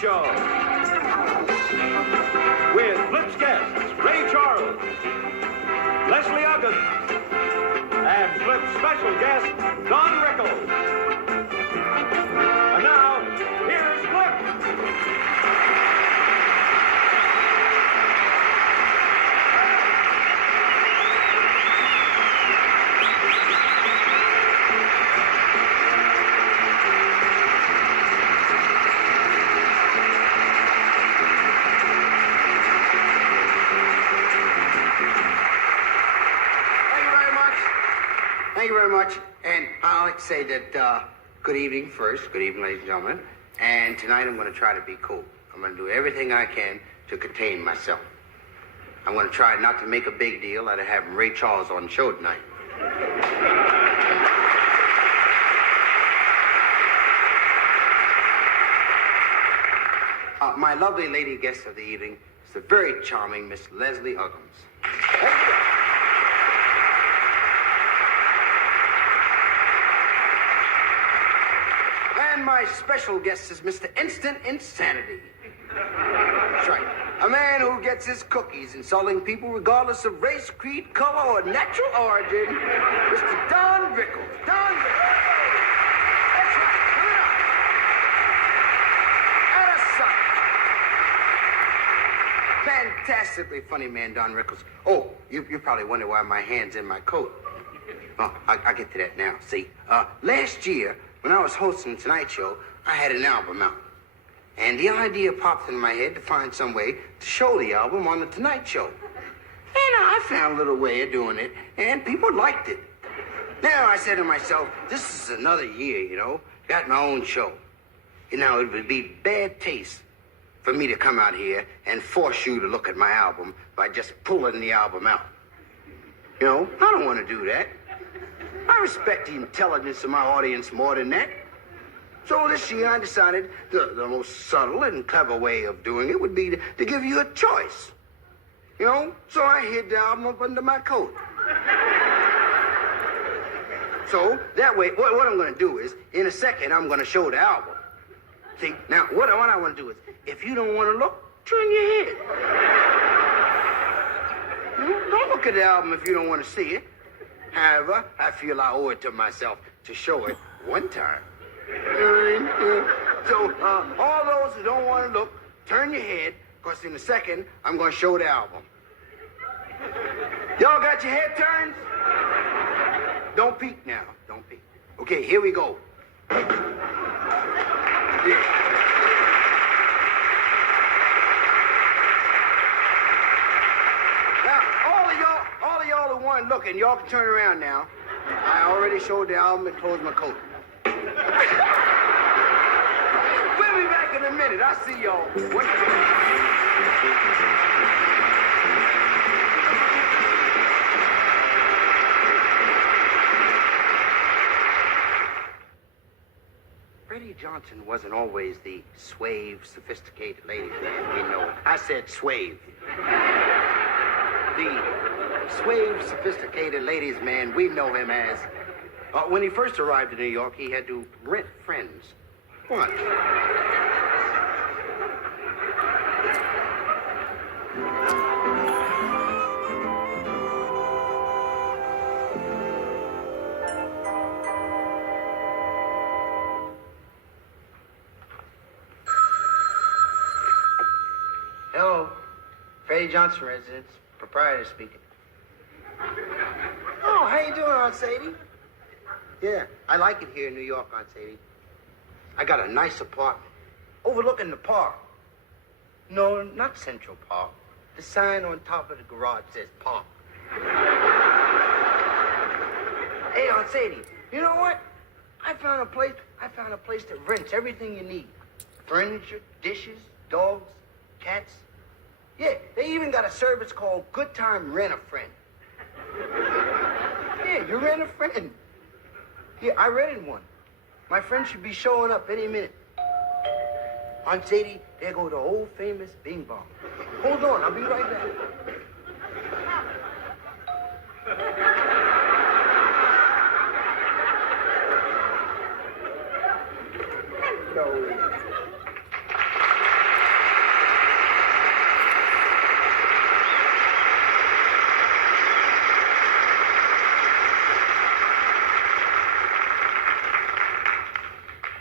Show. With Flip's guests, Ray Charles, Leslie Uggams, and Flip's special guest, Don Rickles. And now, here's Flip. Thank you very much. And I'd like to say that good evening first. Good evening, ladies and gentlemen. And tonight I'm going to try to be cool. I'm going to do everything I can to contain myself. I'm going to try not to make a big deal out of having Ray Charles on the show tonight. My lovely lady guest of the evening is the very charming Miss Leslie Uggams. Thank you. And my special guest is Mr. Instant Insanity. That's right. A man who gets his cookies insulting people regardless of race, creed, color, or natural origin. Mr. Don Rickles. Don Rickles. That's right. Come on. Out of sight. Fantastically funny man, Don Rickles. Oh, you probably wonder why my hand's in my coat. Oh, I'll get to that now. See, last year, when I was hosting the Tonight Show, I had an album out. And the idea popped in my head to find some way to show the album on the Tonight Show. And I found a little way of doing it, and people liked it. Now I said to myself, this is another year, you know, got my own show. You know, it would be bad taste for me to come out here and force you to look at my album by just pulling the album out. You know, I don't want to do that. I respect the intelligence of my audience more than that. So this year I decided the most subtle and clever way of doing it would be to give you a choice. You know, so I hid the album up under my coat. So that way, what I'm going to do is, in a second, I'm going to show the album. See, now, what I want to do is, if you don't want to look, turn your head. You know, don't look at the album if you don't want to see it. However, I feel I owe it to myself to show it one time. So, all those who don't want to look, turn your head, because in a second, I'm going to show the album. Y'all got your head turned? Don't peek now. Don't peek. Okay, here we go. Yeah. All of y'all who weren't looking, y'all can turn around now. I already showed the album and closed my coat. We'll be back in a minute. I'll see y'all. Freddie Johnson wasn't always the suave, sophisticated ladies man we know. I said suave. The suave, sophisticated ladies man we know him as. When he first arrived in New York, he had to rent friends. What? Hello, Freddie Johnson residence, proprietor speaking. Oh, how you doing, Aunt Sadie? Yeah, I like it here in New York, Aunt Sadie. I got a nice apartment overlooking the park. No, not Central Park. The sign on top of the garage says park. Hey, Aunt Sadie, you know what? I found a place that rents everything you need. Furniture, dishes, dogs, cats. Yeah, they even got a service called Good Time Rent a Friend. Yeah, you rent a friend. Yeah, I rented one. My friend should be showing up any minute. Aunt Sadie, there go the old famous Bing Bong. Hold on, I'll be right back.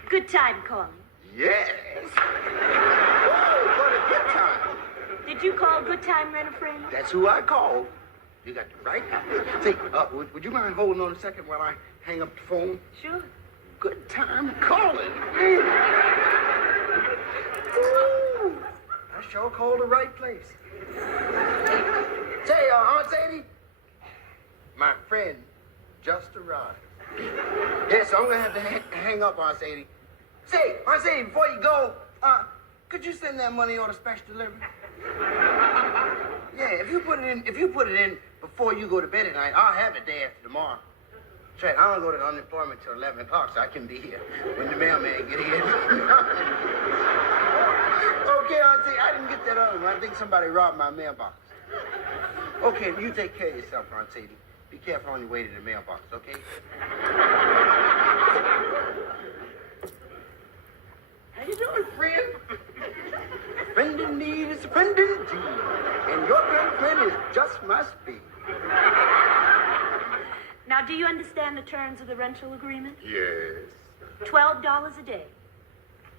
Good time calling. Yes. Oh, what a good time. Did you call Good Time Rent a Friend? That's who I called. You got the right guy. Say, would you mind holding on a second while I hang up the phone? Sure. Good time calling. Ooh, I sure called the right place. Say, Aunt Sadie, my friend just arrived. Yes, I'm gonna have to hang up, Aunt Sadie. Say, Aunt Sadie, before you go, could you send that money on a special delivery? Yeah, if you put it in before you go to bed at night, I'll have it day after tomorrow. That's right, I don't go to unemployment till 11 o'clock, so I can be here when the mailman get here. Okay, Auntie, I didn't get that other one. I think somebody robbed my mailbox. Okay, you take care of yourself, Aunt Sadie. Be careful on your way to the mailbox, okay? How you doing, friend? Friend in need is a friend indeed. And your girlfriend is just my speed. Now, do you understand the terms of the rental agreement? Yes. $12 a day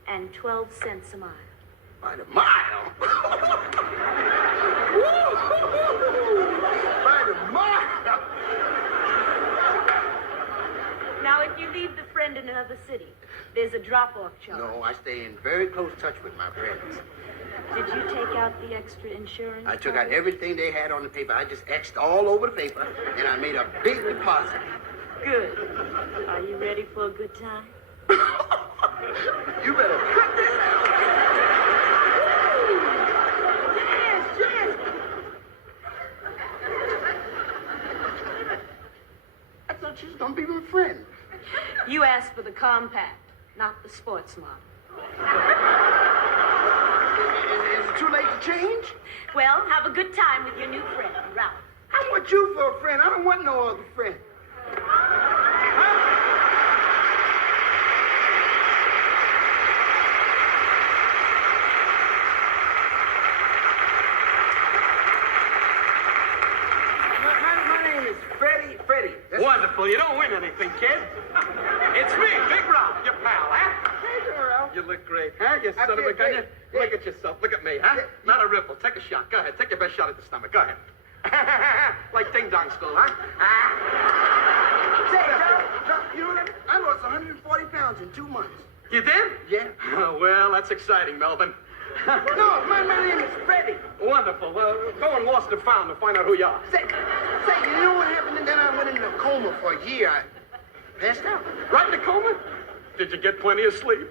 and 12 cents a mile. By the mile? By the mile? Now, if you leave the friend in another city, there's a drop-off charge. No, I stay in very close touch with my friends. Did you take out the extra insurance? I took out everything they had on the paper. I just X'd all over the paper, and I made a big deposit. Good. Are you ready for a good time? You better cut that out. Yes. I thought she was going to be my friend. You asked for the compact, not the sports model. Is it too late to change? Well, have a good time with your new friend, Ralph. I want you for a friend. I don't want no other friend. My name is Freddie. That's Wonderful. You don't win anything, kid. It's me, Big Ralph, your pal, huh? Hey, Ralph. You look great, huh? You I son of a feel gun. great. Look at yourself. Look at me, huh? Yeah. Not a ripple. Take a shot. Go ahead. Take your best shot at the stomach. Go ahead. Like Ding Dong School, huh? Say, Ralph, you know what? I lost 140 pounds in 2 months. You did? Yeah. Oh, well, that's exciting, Melvin. No, my name is Freddie. Wonderful. Go and lost and found to find out who you are. Say, you know what happened? And then I went into a coma for a year. I passed out. Right in the coma? Did you get plenty of sleep?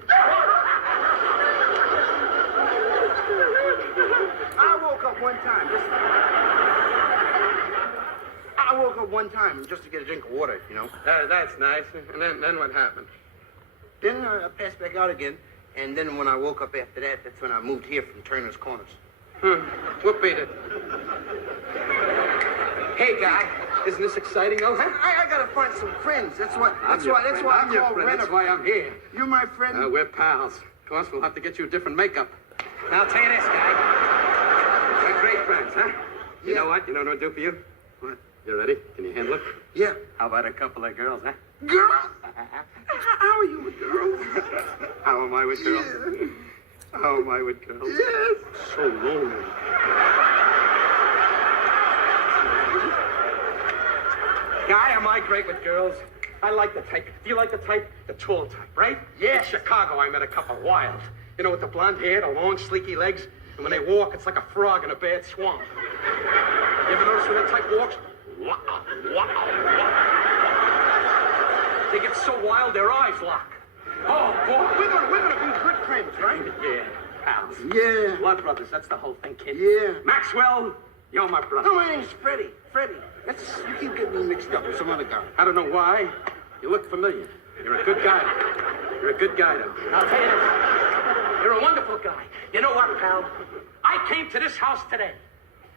I woke up one time. I woke up one time just to get a drink of water, you know. That's nice. And then what happened? Then I passed back out again. And then when I woke up after that, that's when I moved here from Turner's Corners. What beat it? Hey, guy. Isn't this exciting, though, huh? I gotta find some friends. That's why I'm I your call friend. rent. That's why I'm here. You're my friend. We're pals. Of course, we'll have to get you a different makeup. Now, I'll tell you this, guy. We're great friends, huh? You know what? You know what I'll do for you? What? You ready? Can you handle it? Yeah. How about a couple of girls, huh? Girls? How are you with girls? How am I with girls? Yeah. How am I with girls? Yes. So lonely. Guy, am I great with girls? I like the type. Do you like the type? The tall type, right? Yes. In Chicago, I met a couple wild. You know, with the blonde hair, the long, sleeky legs, and when they walk, it's like a frog in a bad swamp. You ever notice when that type walks? Wow, wow, wow. They get so wild, their eyes lock. Oh, boy. We're gonna be good friends, right? Yeah, pals. Yeah. Blood brothers, that's the whole thing, kid. Yeah. Maxwell, you're my brother. No, my name's Freddie. You keep getting me mixed up with some other guy. I don't know why. You look familiar. You're a good guy. You're a good guy, though. I'll tell you this. You're a wonderful guy. You know what, pal? I came to this house today,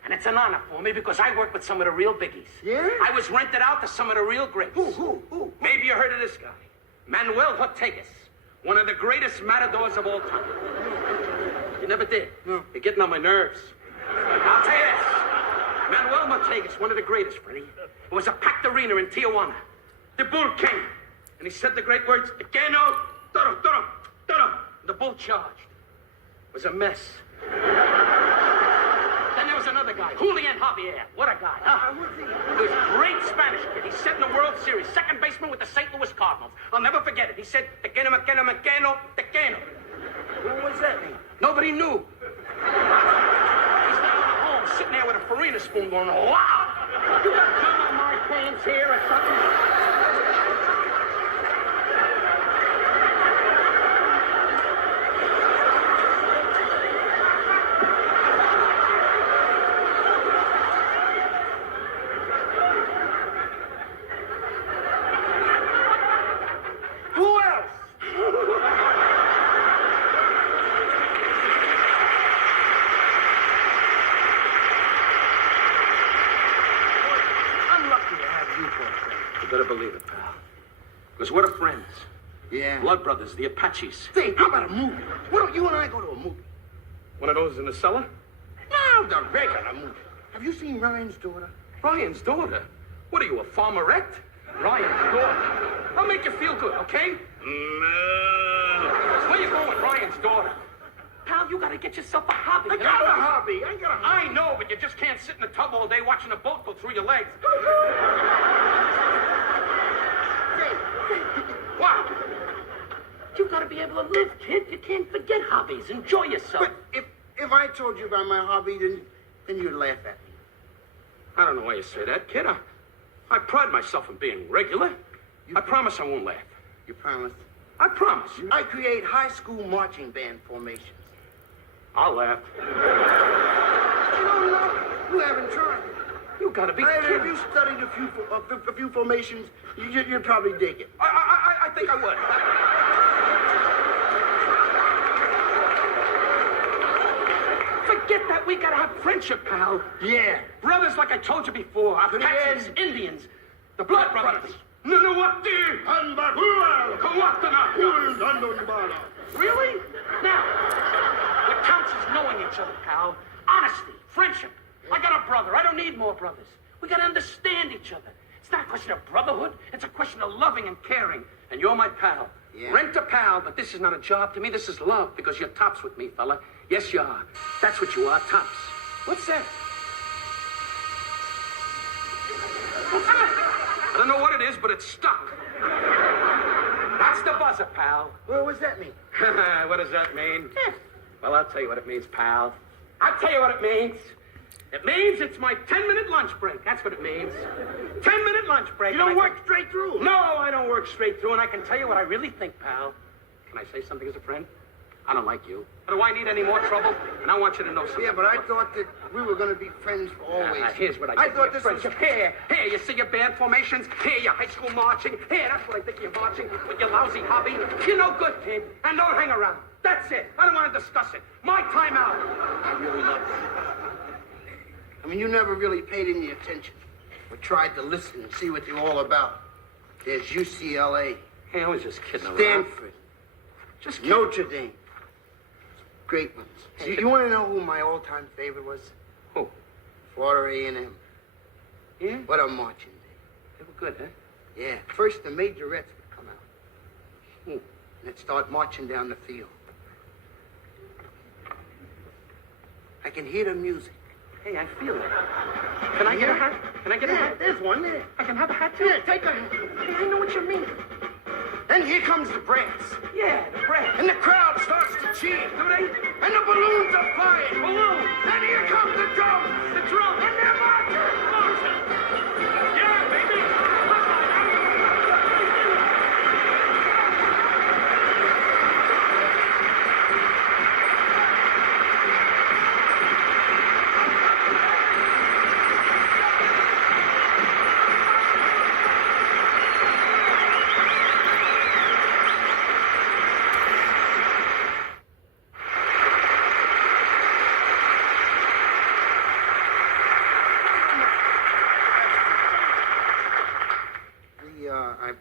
and it's an honor for me because I work with some of the real biggies. Yeah? I was rented out to some of the real greats. Who? Maybe you heard of this guy. Manuel Ortegas, one of the greatest matadors of all time. You never did. No. You're getting on my nerves. I'll tell you this. Manuel Ortegas, one of the greatest, Freddie. It was a packed arena in Tijuana. The Bull King. And he said the great words, "Gano, The bull charged. It was a mess. Then there was another guy, Julian Javier. What a guy, huh? He was a great Spanish kid. He set in the World Series, second baseman with the St. Louis Cardinals. I'll never forget it. He said, tequeno, mequeno, mequeno, tequeno. What does that mean? Nobody knew. He's now at home, sitting there with a farina spoon going, wow! You got gum on my pants here or something? Better believe it, pal. Because we're the friends. Yeah. Blood brothers, the Apaches. Say, how about a movie? Why don't you and I go to a movie? One of those in the cellar? No, the regular movie. Have you seen Ryan's Daughter? Ryan's daughter? What are you, a farmerette? Ryan's daughter. I'll make you feel good, okay? Where you going, Ryan's daughter? Pal, you gotta get yourself a hobby. I got a hobby. I know, but you just can't sit in the tub all day watching a boat go through your legs. What? You gotta be able to live, kid. You can't forget hobbies. Enjoy yourself. But if I told you about my hobby, then you'd laugh at me. I don't know why you say that, kid. I pride myself in being regular. I promise I won't laugh. You promise? I promise. I create high school marching band formations. I'll laugh. You don't know. You haven't tried. You gotta be If kidding. you studied a few formations, you'd probably dig it. I think I would. Forget that. We gotta have friendship, pal. Yeah. Brothers, like I told you before. Apaches, Indians. The Blood Brothers. Really? Now, what counts is knowing each other, pal. Honesty, friendship. I got a brother. I don't need more brothers. We gotta understand each other. It's not a question of brotherhood. It's a question of loving and caring. And you're my pal. Yeah. Rent a pal, but this is not a job to me. This is love, because you're tops with me, fella. Yes, you are. That's what you are, tops. What's that? What's that? I don't know what it is, but it's stuck. That's the buzzer, pal. Well, what's that mean? What does that mean? Well, I'll tell you what it means, pal. I'll tell you what it means. It means it's my 10-minute lunch break. That's what it means. 10-minute lunch break. You don't work straight through. No, I don't work straight through, and I can tell you what I really think, pal. Can I say something as a friend? I don't like you. Do I need any more trouble? And I want you to know something. Yeah, but I thought that we were going to be friends for always. Here's what I thought this friendship. Here, you see your band formations. Here, your high school marching. Here, that's what I think you're marching with your lousy hobby. You're no good, kid, and don't hang around. That's it. I don't want to discuss it. My time out. I really love you. I mean, you never really paid any attention or tried to listen and see what you're all about. There's UCLA, Hey, I was just kidding around. Stanford, Just kidding. Notre Dame. Great ones. You want to know who my all-time favorite was? Who? Florida A&M. Yeah? What a marching day. They were good, huh? Yeah. First, the majorettes would come out. Who? And they'd start marching down the field. I can hear the music. Hey, I feel it. Can I get a hat? Can I get a hat? There's one there. I can have a hat, too? Yeah, take a hat. Hey, I know what you mean. Then here comes the brass. Yeah, the bread. And the crowd starts to cheer. Do they? And the balloons are flying. Balloons. And here comes the drums. The drum. And they're marching. Yeah, baby.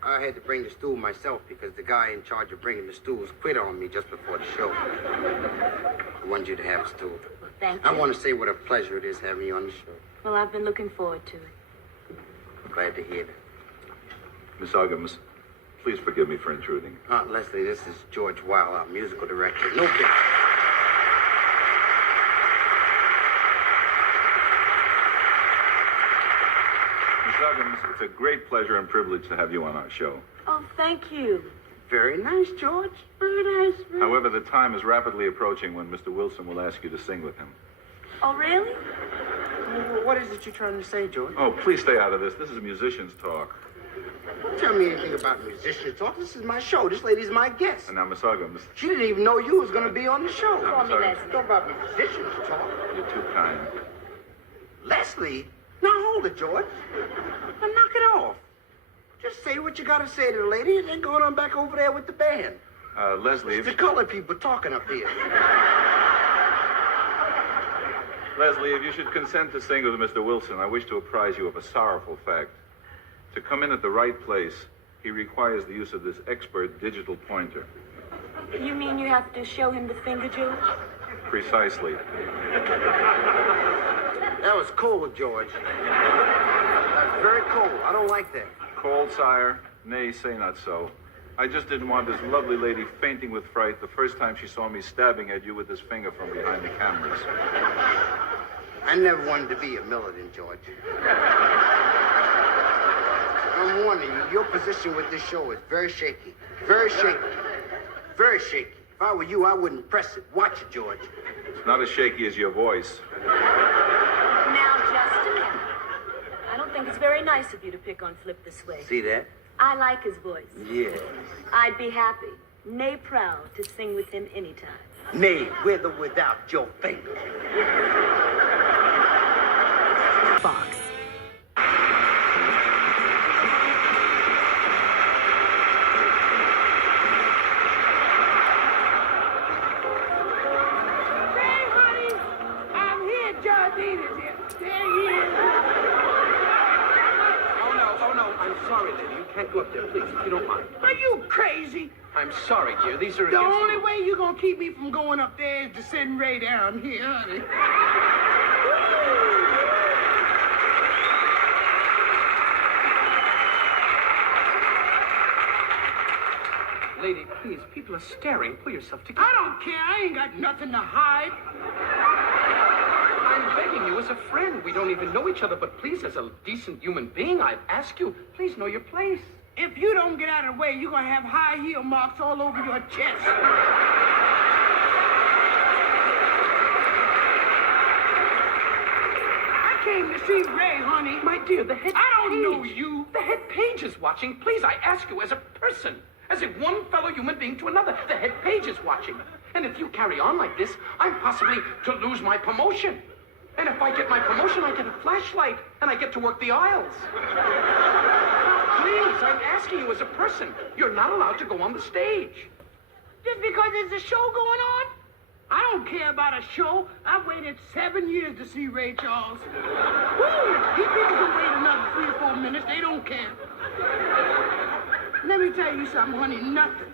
I had to bring the stool myself because the guy in charge of bringing the stools quit on me just before the show. I wanted you to have a stool. Thank you. I want to say what a pleasure it is having you on the show. Well, I've been looking forward to it. Glad to hear that. Miss Uggams, Please forgive me for intruding. Leslie, this is George Weil, our musical director. No big... Miss Uggams, it's a great pleasure and privilege to have you on our show. Oh, thank you. Very nice, George. Very nice. However, the time is rapidly approaching when Mr. Wilson will ask you to sing with him. Oh, really? What is it you're trying to say, George? Oh, please stay out of this. This is musicians' talk. Don't tell me anything about musician talk. This is my show. This lady's my guest. And now, Miss Uggams, She didn't even know you was going to be on the show. Call me sorry. Leslie. Talk about musicians talk. you're too kind. Leslie? Now hold it, George. Now knock it off. Just say what you got to say to the lady and then go on back over there with the band. Leslie, It's the colored people talking up here. Leslie, if you should consent to sing with Mr. Wilson, I wish to apprise you of a sorrowful fact. To come in at the right place, he requires the use of this expert digital pointer. You mean you have to show him the finger, George? Precisely. That was cold, George. That's very cold. I don't like that. Cold, sire? Nay, say not so. I just didn't want this lovely lady fainting with fright the first time she saw me stabbing at you with this finger from behind the cameras. I never wanted to be a militant, George. I'm warning you, your position with this show is very shaky. Very shaky. Very shaky. If I were you, I wouldn't press it. Watch it, George. It's not as shaky as your voice. Now, just a minute. I don't think it's very nice of you to pick on Flip this way. See that? I like his voice. Yes. I'd be happy, nay proud, to sing with him anytime. Nay, with or without your finger. Box. Hey, honey, I'm here. Geraldine is here. There he is. Oh, no, I'm sorry, lady. You can't go up there, please, if you don't mind. Are you crazy? I'm sorry, dear. These are The against only the... way you're gonna keep me from going up there is to send Ray down here, honey. Lady, please, people are staring. Pull yourself together. I don't care. I ain't got nothing to hide. I'm begging you as a friend. We don't even know each other, but please, as a decent human being, I'd ask you, please know your place. If you don't get out of the way, you're gonna have high heel marks all over your chest. I came to see Ray, honey. My dear, the head I don't page. know you. The head page is watching. Please, I ask you as a person. As if one fellow human being to another. The head page is watching. And if you carry on like this, I'm possibly to lose my promotion. And if I get my promotion, I get a flashlight. And I get to work the aisles. Please, I'm asking you as a person. You're not allowed to go on the stage. Just because there's a show going on? I don't care about a show. I've waited 7 years to see Ray Charles. Woo! These people can wait another 3 or 4 minutes. They don't care. Let me tell you something, honey. Nothing.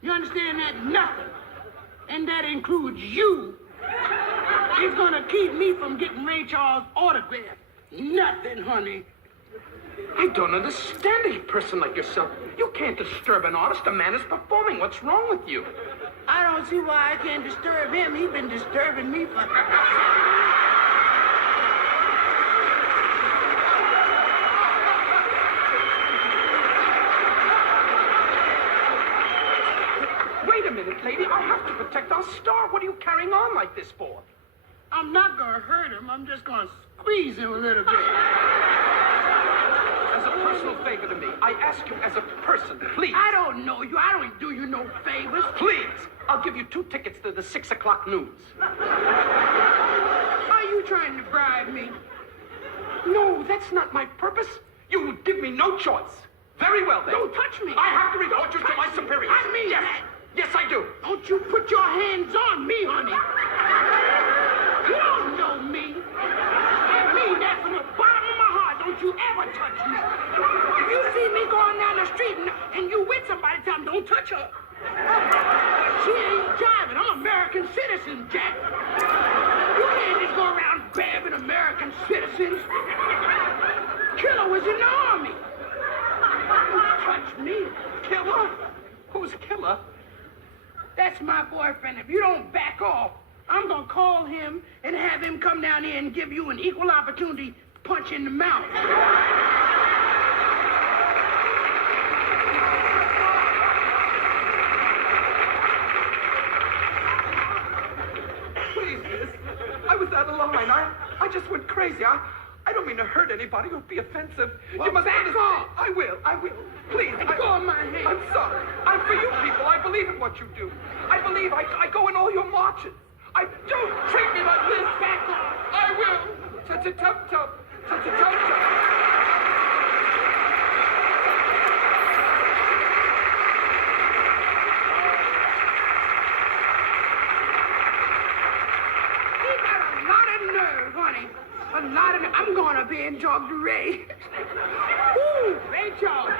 You understand that? Nothing. And that includes you. It's gonna keep me from getting Ray Charles' autograph. Nothing, honey. I don't understand a person like yourself. You can't disturb an artist. A man is performing. What's wrong with you? I don't see why I can't disturb him. He's been disturbing me for... Wait a minute, lady. I have to protect our star. What are you carrying on like this for? I'm not gonna hurt him. I'm just gonna squeeze him a little bit. As a personal favor to me, I ask you as a person, please. I don't know you. I don't do you no favors. Please. I'll give you 2 tickets to the 6 o'clock news. Are you trying to bribe me? No, that's not my purpose. You would give me no choice. Very well, then. Don't touch me. I have to report you to my superiors. I mean yes. that. Yes, I do. Don't you put your hands on me, honey. You don't know me. I mean that from the bottom of my heart. Don't you ever touch me. If you see me going down the street and you with somebody, tell them, don't touch her. She ain't jiving. I'm American citizen, Jack. You can't just go around grabbing American citizens. Killer was in the army. Don't touch me. Killer? Who's Killer? That's my boyfriend. If you don't back off, I'm gonna call him and have him come down here and give you an equal opportunity punch in the mouth. Please, miss. I was out of line. I just went crazy. I don't mean to hurt anybody or be offensive. Well, you must back understand. off. I will. Please. Go on my hand. I'm sorry. I'm for you people. I believe in what you do. I believe I go in all your marches. Don't treat me like this. Back off. I will. Tut-tut-tut-tut. Tut-tut-tut-tut. I'm going up here and talk to Ray. Woo, Ray Charles.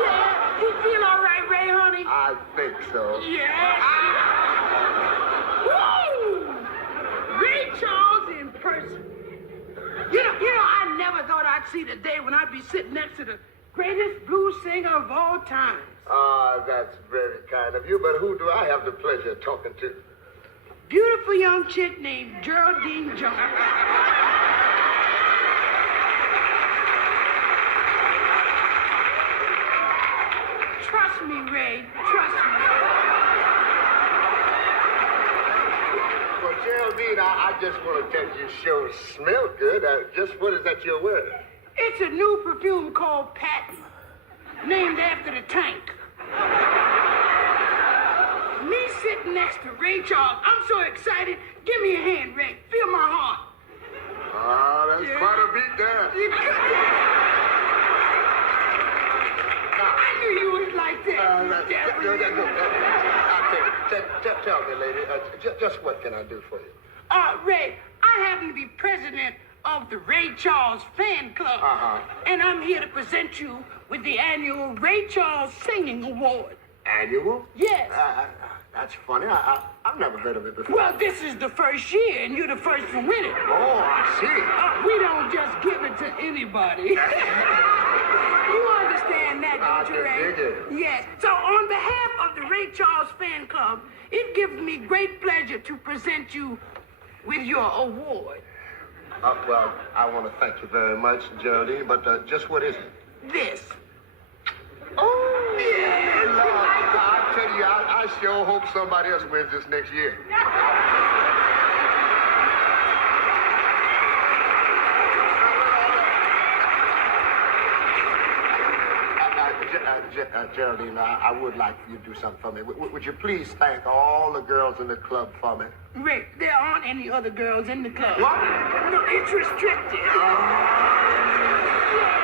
Yeah, you feel all right, Ray, honey? I think so. Yes. Woo! Ray Charles in person. You know, I never thought I'd see the day when I'd be sitting next to the greatest blues singer of all time. Ah, that's very kind of you, but who do I have the pleasure of talking to? Beautiful young chick named Geraldine Jones. Trust me, Ray. Trust me. Well, Geraldine, I just want to tell you, your show smell good. Just what is that you're wearing? It's a new perfume called Patton, named after the tank. Me sitting next to Ray Charles. I'm so excited. Give me a hand, Ray. Feel my heart. Ah, that's quite a beat there. I knew you was like that. Tell me, lady, just what can I do for you? Ray, I happen to be president of the Ray Charles Fan Club. And I'm here to present you with the annual Ray Charles Singing Award. Annual? Yes. That's funny. I've never heard of it before. Well, this is the first year, and you're the first to win it. Oh, I see. We don't just give it to anybody. You understand that, don't you, Ray? dig it. Yes. So on behalf of the Ray Charles Fan Club, it gives me great pleasure to present you with your award. Well, I want to thank you very much, Geraldine, but just what is it? This. Oh, yeah. I tell you, I sure hope somebody else wins this next year. Geraldine, I would like for you to do something for me. Would you please thank all the girls in the club for me? Rick, there aren't any other girls in the club. What? No, it's restricted. Oh. Yeah.